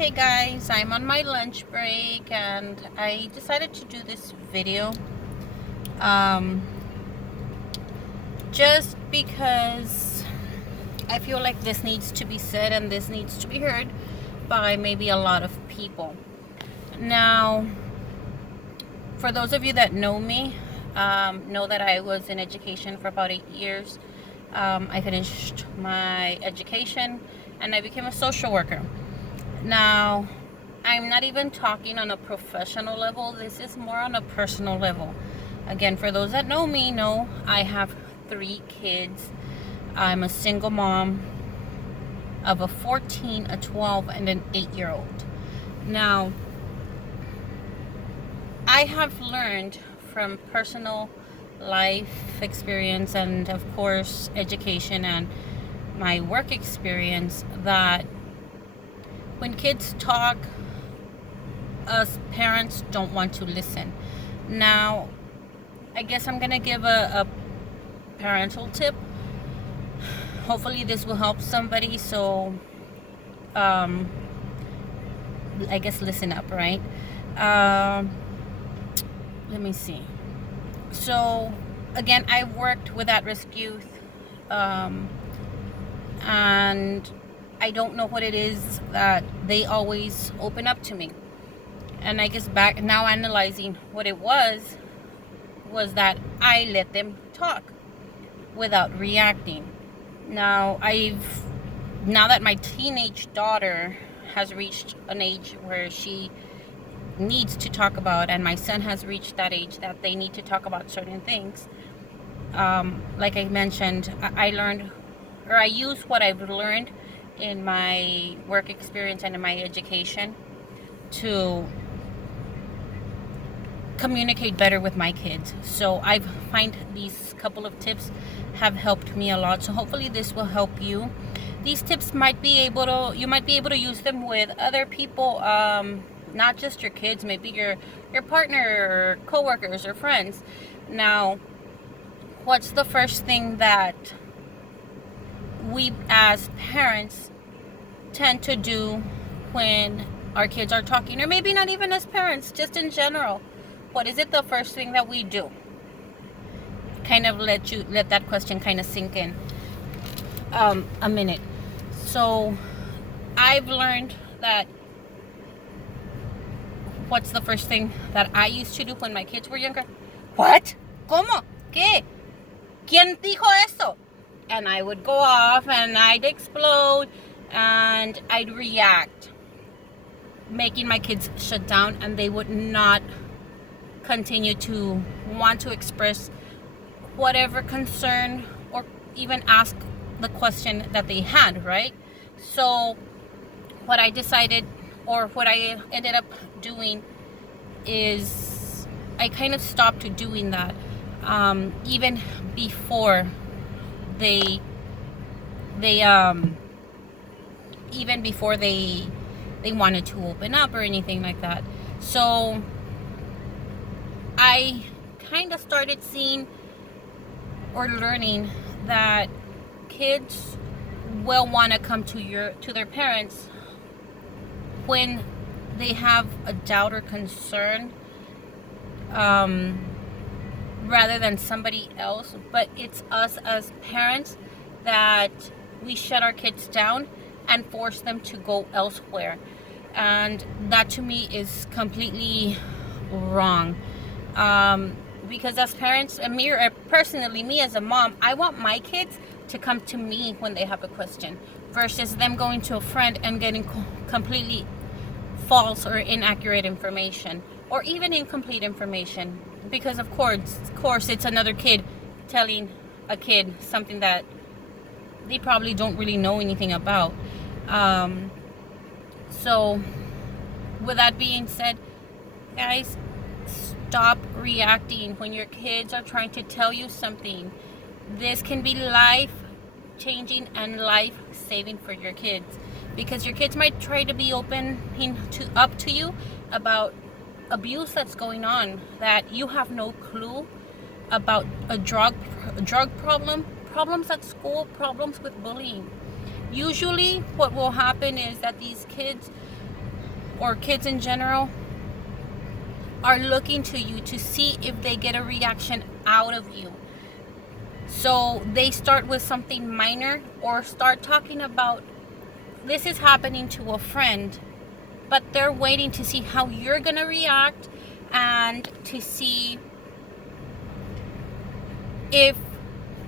Hey guys, I'm on my lunch break and I decided to do this video um, just because I feel like this needs to be said and this needs to be heard by maybe a lot of people. Now, for those of you that know me, know that I was in education for about 8 years. I finished my education and I became a social worker. Now, I'm not even talking on a professional level. This is more on a personal level. Again, for those that know me, know I have 3 kids. I'm a single mom of a 14, a 12, and an 8-year-old. Now, I have learned from personal life experience and, of course, education and my work experience that when kids talk, us parents don't want to listen. Now, I guess I'm gonna give a parental tip. Hopefully this will help somebody, so I guess listen up, right? Let me see. So again, I worked with at-risk youth, and I don't know what it is that they always open up to me. And I guess back now analyzing what it was that I let them talk without reacting. Now that my teenage daughter has reached an age where she needs to talk about, and my son has reached that age that they need to talk about certain things. Like I mentioned, I learned, or I use what I've learned in my work experience and in my education to communicate better with my kids. So I find these couple of tips have helped me a lot. So hopefully this will help you. These tips you might be able to use them with other people, not just your kids, maybe your partner or coworkers or friends. Now, what's the first thing that we as parents tend to do when our kids are talking, or maybe not even as parents, just in general? What is it the first thing that we do? Kind of let that question kind of sink in a minute. So I've learned that what's the first thing that I used to do when my kids were younger? What? ¿Cómo? ¿Qué? ¿Quién dijo eso? And I would go off and I'd explode and I'd react, making my kids shut down, and they would not continue to want to express whatever concern or even ask the question that they had, right? So what I decided, or what I ended up doing, is I kind of stopped doing that, even before they wanted to open up or anything like that. So I kind of started seeing or learning that kids will want to come to their parents when they have a doubt or concern, rather than somebody else. But it's us as parents that we shut our kids down and force them to go elsewhere, and that to me is completely wrong. Because as parents, and me personally, me as a mom, I want my kids to come to me when they have a question versus them going to a friend and getting completely false or inaccurate information, or even incomplete information, because of course it's another kid telling a kid something that they probably don't really know anything about. So with that being said, guys, stop reacting when your kids are trying to tell you something. This can be life changing and life saving for your kids, because your kids might try to be opening up to you about abuse that's going on that you have no clue about, a drug problem, problems at school, problems with bullying. Usually what will happen is that these kids or kids in general are looking to you to see if they get a reaction out of you. So they start with something minor or start talking about this is happening to a friend, but they're waiting to see how you're gonna react and to see if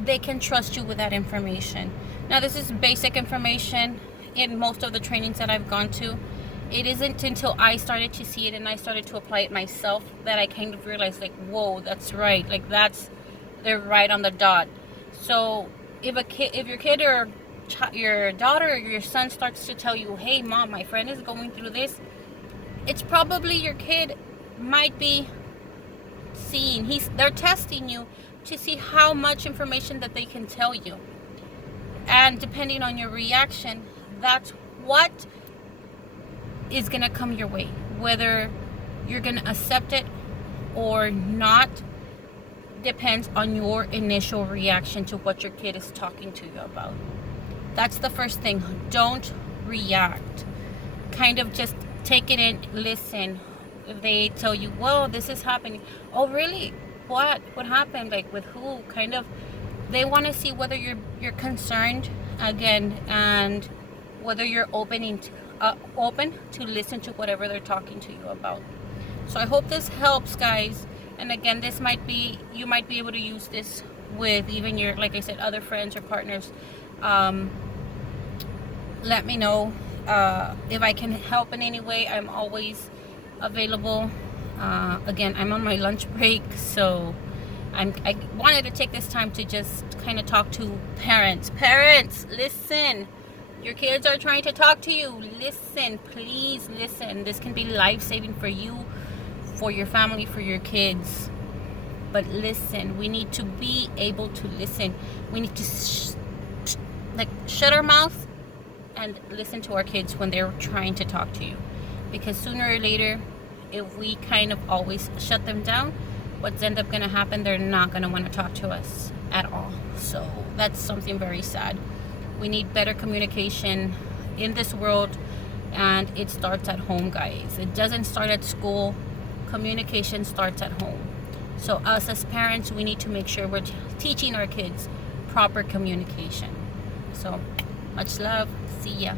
they can trust you with that information. Now, this is basic information in most of the trainings that I've gone to. It isn't until I started to see it and I started to apply it myself that I kind of realized, like, whoa, that's right. Like, they're right on the dot. So if your kid or your daughter or your son starts to tell you, hey mom, my friend is going through this, it's probably your kid might be seeing, they're testing you to see how much information that they can tell you. And depending on your reaction, that's what is gonna come your way. Whether you're gonna accept it or not depends on your initial reaction to what your kid is talking to you about. That's the first thing. Don't react. Kind of just take it in, listen. If they tell you, well, this is happening. Oh, really? What happened? Like, with who? Kind of, they want to see whether you're concerned, again, and whether you're open to listen to whatever they're talking to you about. So I hope this helps, guys. And again, you might be able to use this with even your, like I said, other friends or partners. Let me know if I can help in any way. I'm always available. Again, I'm on my lunch break, so I wanted to take this time to just kind of talk to parents. Parents, listen. Your kids are trying to talk to you. Listen, please listen. This can be life-saving for you, for your family, for your kids. But listen, we need to be able to listen. We need to shut our mouth and listen to our kids when they're trying to talk to you. Because sooner or later, if we kind of always shut them down, what's end up going to happen, they're not going to want to talk to us at all. So that's something very sad. We need better communication in this world, and it starts at home, guys. It doesn't start at school. Communication starts at home. So us as parents, we need to make sure we're teaching our kids proper communication. So much love. See ya.